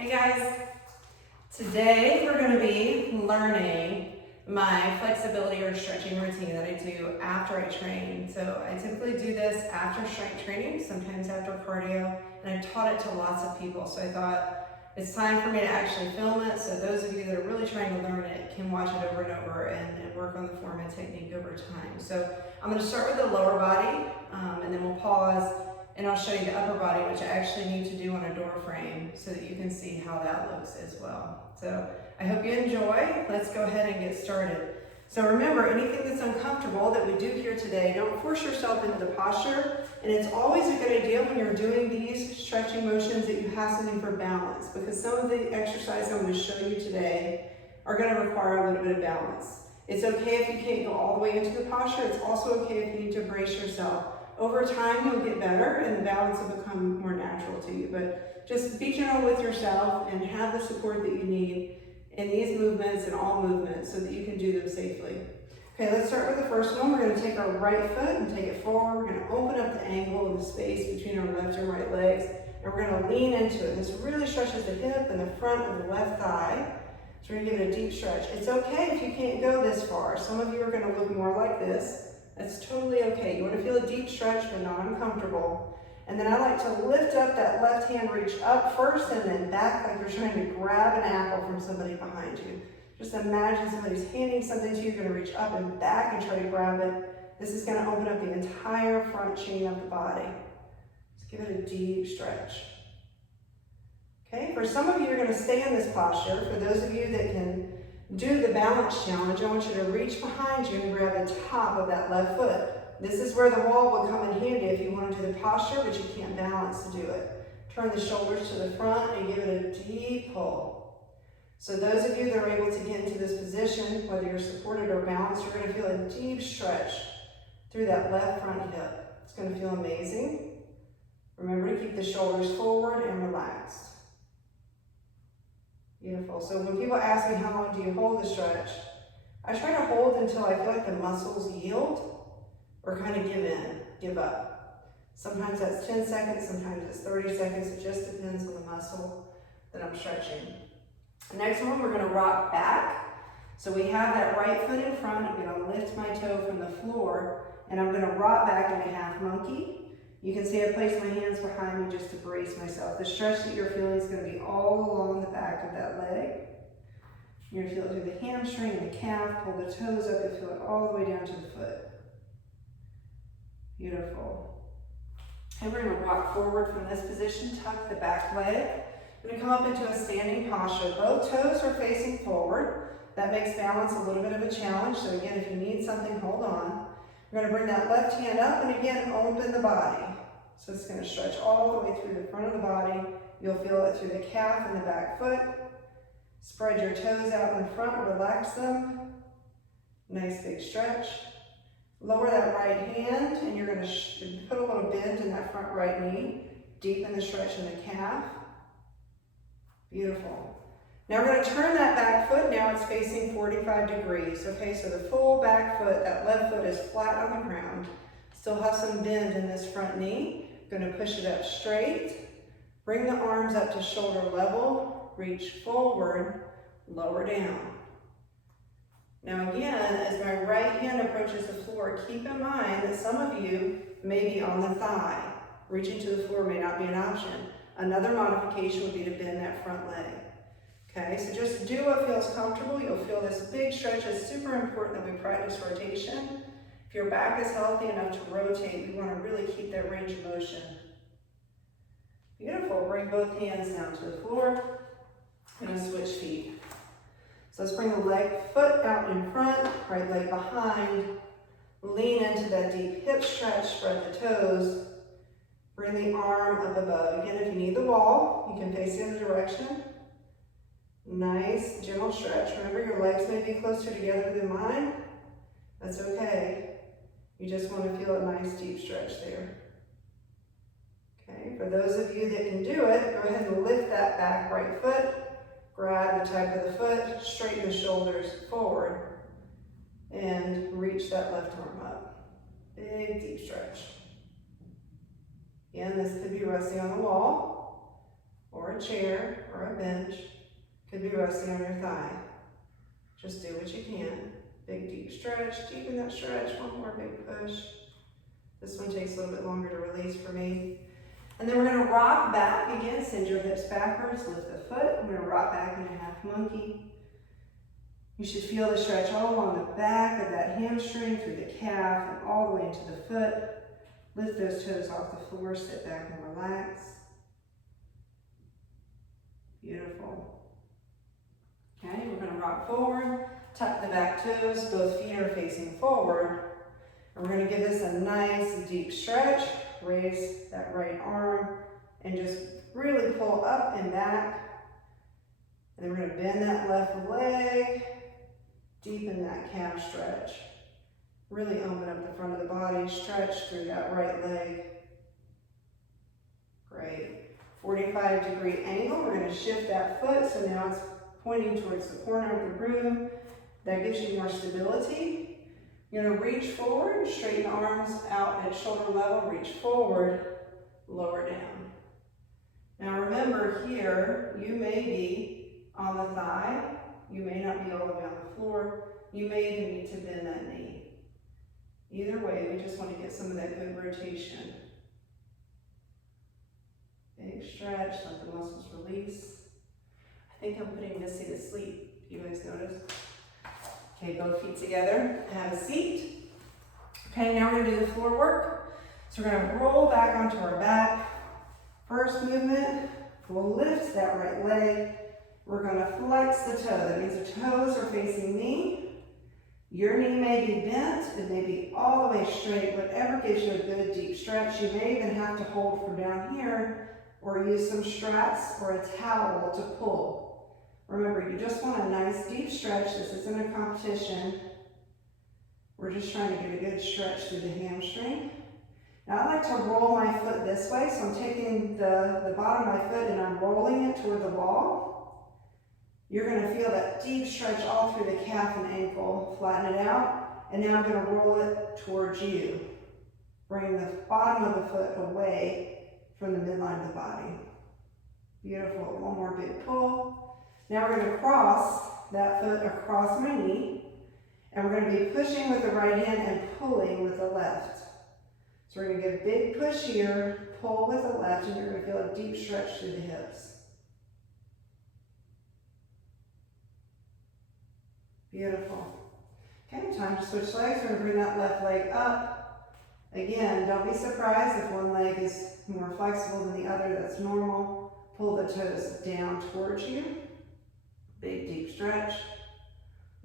Hey guys, today we're going to be learning my flexibility or stretching routine that I do after I train. So I typically do this after strength training, sometimes after cardio, and I've taught it to lots of people. So I thought it's time for me to actually film it, so those of you that are really trying to learn it can watch it over and over and work on the form and technique over time. So I'm going to start with the lower body, and then we'll pause. And I'll show you the upper body, which I actually need to do on a door frame so that you can see how that looks as well. So I hope you enjoy. Let's go ahead and get started. So remember, anything that's uncomfortable that we do here today, don't force yourself into the posture. And it's always a good idea when you're doing these stretching motions that you have something for balance, because some of the exercises I'm going to show you today are going to require a little bit of balance. It's okay if you can't go all the way into the posture. It's also okay if you need to brace yourself. Over time, you'll get better and the balance will become more natural to you. But just be gentle with yourself and have the support that you need in these movements and all movements so that you can do them safely. Okay, let's start with the first one. We're going to take our right foot and take it forward. We're going to open up the angle and the space between our left and right legs. And we're going to lean into it. This really stretches the hip and the front of the left thigh. So we're going to give it a deep stretch. It's okay if you can't go this far. Some of you are going to look more like this. That's totally okay. You want to feel a deep stretch, but not uncomfortable. And then I like to lift up that left hand, reach up first and then back like you're trying to grab an apple from somebody behind you. Just imagine somebody's handing something to you. You're going to reach up and back and try to grab it. This is going to open up the entire front chain of the body. Just give it a deep stretch. Okay, for some of you, you're going to stay in this posture. For those of you that can do the balance challenge, I want you to reach behind you and grab the top of that left foot. This is where the wall will come in handy if you want to do the posture, but you can't balance to do it. Turn the shoulders to the front and give it a deep pull. So those of you that are able to get into this position, whether you're supported or balanced, you're going to feel a deep stretch through that left front hip. It's going to feel amazing. Remember to keep the shoulders forward and relaxed. Beautiful. So when people ask me how long do you hold the stretch, I try to hold until I feel like the muscles yield or kind of give up. Sometimes that's 10 seconds, sometimes it's 30 seconds. It just depends on the muscle that I'm stretching. The next one, we're going to rock back. So we have that right foot in front. I'm going to lift my toe from the floor and I'm going to rock back in a half monkey. You can see I place my hands behind me just to brace myself. The stretch that you're feeling is going to be all along the back of that leg. You're going to feel it through the hamstring and the calf. Pull the toes up and feel it all the way down to the foot. Beautiful. And we're going to rock forward from this position. Tuck the back leg. We're going to come up into a standing posture. Both toes are facing forward. That makes balance a little bit of a challenge. So again, if you need something, hold on. We're going to bring that left hand up and again open the body. So it's going to stretch all the way through the front of the body. You'll feel it through the calf and the back foot. Spread your toes out in the front, relax them. Nice big stretch. Lower that right hand and you're going to put a little bend in that front right knee. Deepen the stretch in the calf. Beautiful. Now we're going to turn that back foot. Now it's facing 45 degrees. Okay, so the full back foot, that left foot is flat on the ground. Still have some bend in this front knee. Going to push it up straight. Bring the arms up to shoulder level. Reach forward, lower down. Now again, as my right hand approaches the floor, keep in mind that some of you may be on the thigh. Reaching to the floor may not be an option. Another modification would be to bend that front leg. Okay, so just do what feels comfortable. You'll feel this big stretch. It's super important that we practice rotation. If your back is healthy enough to rotate, we want to really keep that range of motion. Beautiful. Bring both hands down to the floor. I'm going to switch feet. So let's bring the foot out in front, right leg behind. Lean into that deep hip stretch, spread the toes. Bring the arm up above. Again, if you need the wall, you can face the other direction. Nice, gentle stretch. Remember, your legs may be closer together than mine. That's okay. You just want to feel a nice deep stretch there. Okay, for those of you that can do it, go ahead and lift that back right foot. Grab the type of the foot, straighten the shoulders forward, and reach that left arm up. Big, deep stretch. Again, this could be resting on the wall or a a chair or a bench. Could be resting on your thigh. Just do what you can. Big deep stretch, deepen that stretch, one more big push. This one takes a little bit longer to release for me. And then we're gonna rock back again, send your hips backwards, lift the foot. We're gonna rock back in a half monkey. You should feel the stretch all along the back of that hamstring, through the calf, and all the way into the foot. Lift those toes off the floor, sit back and relax. Beautiful. Okay, we're gonna rock forward, tuck the back toes, both feet are facing forward. And we're gonna give this a nice deep stretch. Raise that right arm and just really pull up and back. And then we're gonna bend that left leg, deepen that calf stretch. Really open up the front of the body, stretch through that right leg. Great. 45-degree angle, we're gonna shift that foot, so now it's pointing towards the corner of the room. That gives you more stability. You're gonna reach forward, straighten the arms out at shoulder level, reach forward, lower down. Now remember here, you may be on the thigh, you may not be all the way on the floor, you may even need to bend that knee. Either way, we just want to get some of that good rotation. Big stretch, let the muscles release. I think I'm putting Missy to sleep. You guys notice? Okay, both feet together, have a seat. Okay, now we're gonna do the floor work. So we're gonna roll back onto our back. First movement, we'll lift that right leg. We're gonna flex the toe. That means the toes are facing me. Your knee may be bent, it may be all the way straight, whatever gives you a good deep stretch. You may even have to hold from down here or use some straps or a towel to pull. Remember, you just want a nice deep stretch. This isn't a competition. We're just trying to get a good stretch through the hamstring. Now I like to roll my foot this way, so I'm taking the bottom of my foot and I'm rolling it toward the wall. You're gonna feel that deep stretch all through the calf and ankle. Flatten it out, and now I'm gonna roll it towards you. Bring the bottom of the foot away from the midline of the body. Beautiful, one more big pull. Now we're going to cross that foot across my knee, and we're going to be pushing with the right hand and pulling with the left. So we're going to give a big push here, pull with the left, and you're going to feel a deep stretch through the hips. Beautiful. Okay, time to switch legs. We're going to bring that left leg up. Again, don't be surprised if one leg is more flexible than the other. That's normal. Pull the toes down towards you. Big deep stretch.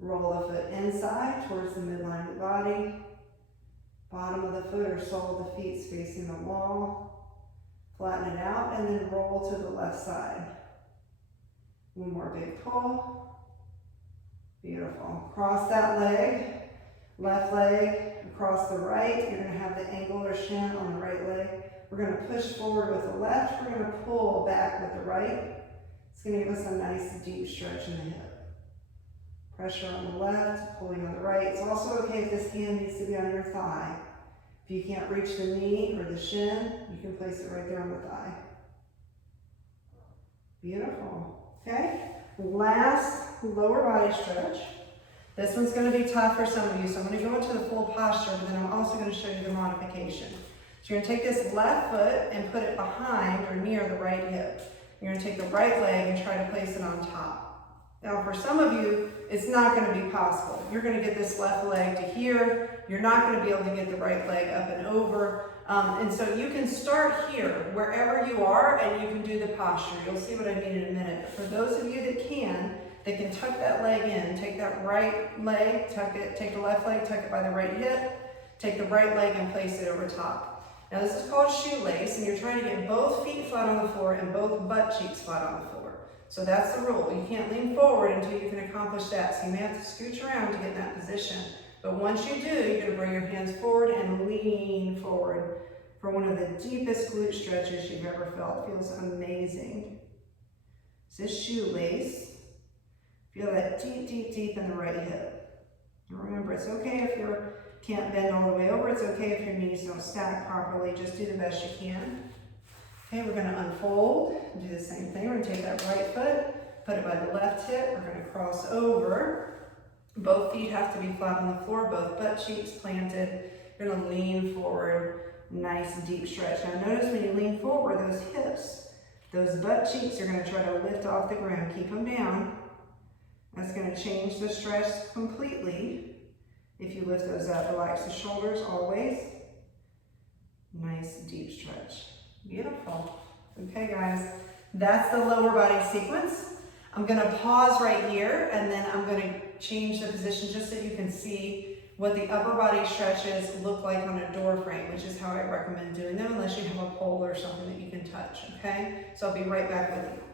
Roll the foot inside towards the midline of the body. Bottom of the foot or sole of the feet is facing the wall. Flatten it out and then roll to the left side. One more big pull. Beautiful. Cross that leg. Left leg across the right. You're going to have the ankle or shin on the right leg. We're going to push forward with the left. We're going to pull back with the right. It's going to give us a nice deep stretch in the hip. Pressure on the left, pulling on the right. It's also okay if this hand needs to be on your thigh. If you can't reach the knee or the shin, you can place it right there on the thigh. Beautiful. Okay, last lower body stretch. This one's going to be tough for some of you, so I'm going to go into the full posture, but then I'm also going to show you the modification. So you're going to take this left foot and put it behind or near the right hip. You're going to take the right leg and try to place it on top. Now for some of you, it's not going to be possible. You're going to get this left leg to here. You're not going to be able to get the right leg up and over. And so you can start here, wherever you are, and you can do the posture. You'll see what I mean in a minute. But for those of you that can tuck that leg in. Take that right leg, tuck it, take the left leg, tuck it by the right hip, take the right leg and place it over top. Now this is called shoelace, and you're trying to get both feet flat on the floor and both butt cheeks flat on the floor. So that's the rule. You can't lean forward until you can accomplish that. So you may have to scooch around to get in that position. But once you do, you're going to bring your hands forward and lean forward for one of the deepest glute stretches you've ever felt. It feels amazing. This is shoelace. Feel that deep, deep, deep in the right hip. And remember, it's okay if you can't bend all the way over. It's okay if your knees don't stack properly. Just do the best you can. Okay, we're gonna unfold and do the same thing. We're gonna take that right foot, put it by the left hip. We're gonna cross over. Both feet have to be flat on the floor, both butt cheeks planted. You're gonna lean forward, nice deep stretch. Now notice when you lean forward, those hips, those butt cheeks are gonna try to lift off the ground. Keep them down. That's gonna change the stretch completely. If you lift those up, relax the shoulders always. Nice deep stretch. Beautiful. Okay guys, that's the lower body sequence. I'm gonna pause right here and then I'm gonna change the position just so you can see what the upper body stretches look like on a door frame, which is how I recommend doing them unless you have a pole or something that you can touch, okay? So I'll be right back with you.